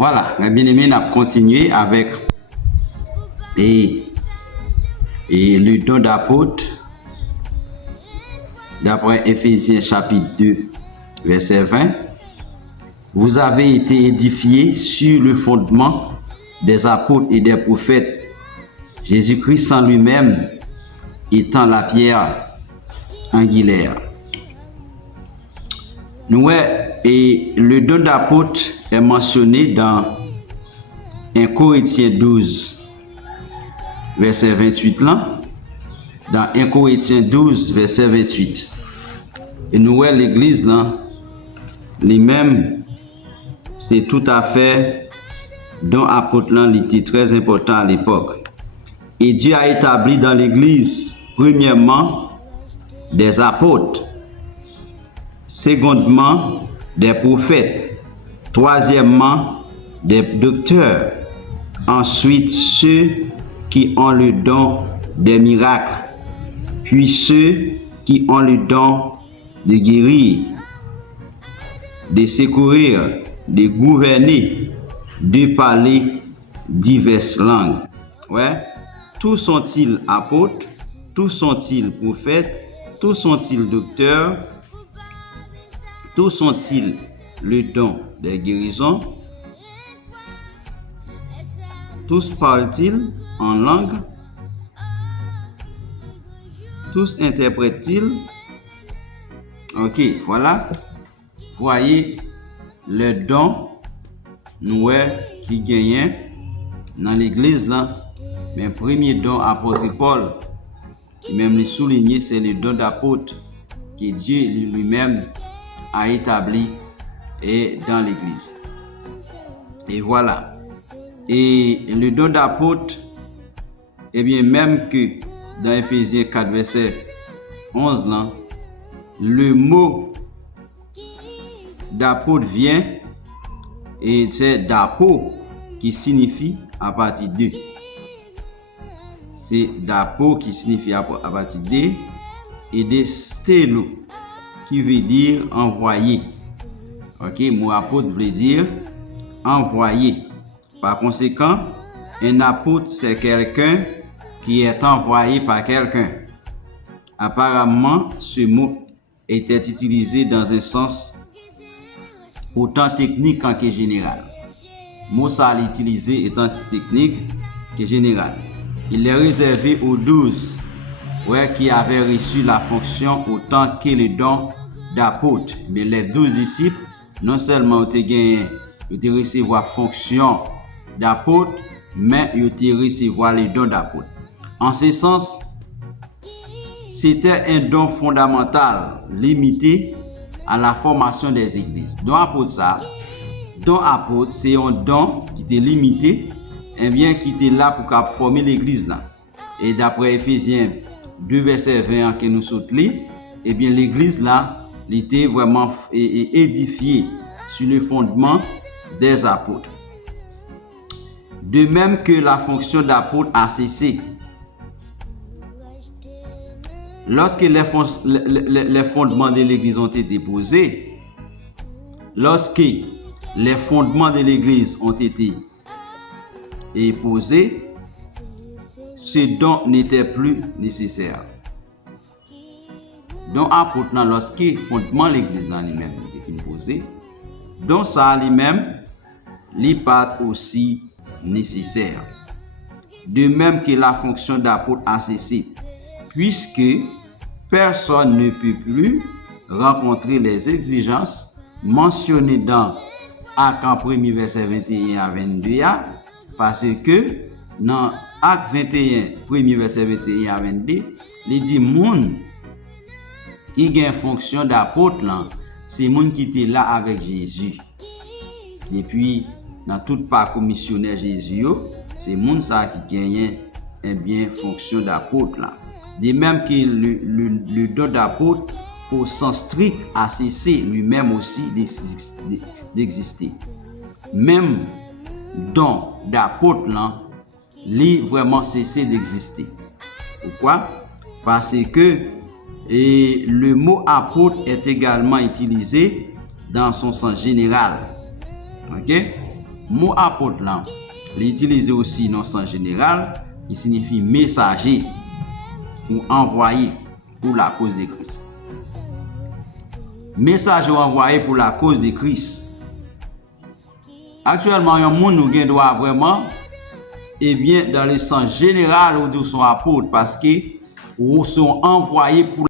Voilà, mes bien-aimés, on a continué avec et, le don d'apôtre d'après Éphésiens chapitre 2, verset 20. Vous avez été édifiés sur le fondement des apôtres et des prophètes, Jésus-Christ en lui-même étant la pierre angulaire. Et le don d'apôtre est mentionné dans 1 Corinthiens 12, verset 28 là. Dans 1 Corinthiens 12, verset 28. Et nous voyons l'église là, lui-même, c'est tout à fait don apôtre là, il était très important à l'époque. Et Dieu a établi dans l'église, premièrement, des apôtres. Secondement, des prophètes. Troisièmement, des docteurs. Ensuite, ceux qui ont le don des miracles. Puis ceux qui ont le don de guérir, de secourir, de gouverner, de parler diverses langues. Ouais. Tous sont-ils apôtres? Tous sont-ils prophètes? Tous sont-ils docteurs? Tous ont-ils le don des guérisons? Tous parlent-ils en langue? Tous interprètent-ils? Ok, voilà. Voyez le don nous qui gagne dans l'église là. Mais premier don apôtre Paul, qui même le souligné, c'est le don d'apôtre que Dieu lui-même a établi et dans l'église. Et voilà. Et le don d'apôtre, eh bien, même que dans Éphésiens 4, verset 11, là, le mot d'apôtre vient et c'est d'apôtre qui signifie à partir de. C'est d'apôtre qui signifie à partir de et de stélo qui veut dire envoyé. Ok, mot apôtre veut dire envoyé. Par conséquent, un apôtre c'est quelqu'un qui est envoyé par quelqu'un. Apparemment, ce mot était utilisé dans un sens autant technique que général. Mot ça l'utiliser étant technique que général. Il est réservé aux 12 qui avaient reçu la fonction autant que le don d'apôtre. Mais les 12 disciples, non seulement ont reçu la fonction d'apôtre, mais ils ont reçu le don d'apôtre. En ce sens, c'était un don fondamental limité à la formation des églises. Don apôtre, c'est un don qui était limité, et bien qui était là pour former l'église là. Et d'après Éphésiens 2 verset 20 que nous sautons, et bien l'église là, était vraiment édifiée sur le fondement des apôtres. De même que la fonction d'apôtre a cessé. Lorsque les fondements de l'église ont été posés, lorsque les fondements de l'église ont été posés, ce don n'était plus nécessaire. Donc, apôtre, lorsque le fondement de l'église lui-même était posé, donc ça lui-même, n'est pas aussi nécessaire. De même que la fonction d'apôtre a cessé, puisque personne ne peut plus rencontrer les exigences mentionnées dans Acte 1 verset 21 à 22, parce que dans Acte 21, 1 verset 21 à 22, il dit moun qui a une fonction d'apôtre, c'est moun qui était là avec Jésus. Et puis, dans tout parcours missionnaire Jésus, c'est moun ça qui gagne une fonction d'apôtre. De même que le don d'apôtre, au sens strict, a cessé lui-même aussi d'exister. Même don d'apôtre, lui vraiment cessé d'exister. Pourquoi? Parce que le mot apôtre est également utilisé dans son sens général. Ok? mot apôtre là, il est utilisé aussi dans le sens général, qui signifie messager ou envoyé pour la cause de Christ. Messager ou envoyé pour la cause de Christ. Actuellement, il y a un monde qui doit vraiment, eh bien, dans le sens général, ou son apôtre, parce que ou sont envoyés pour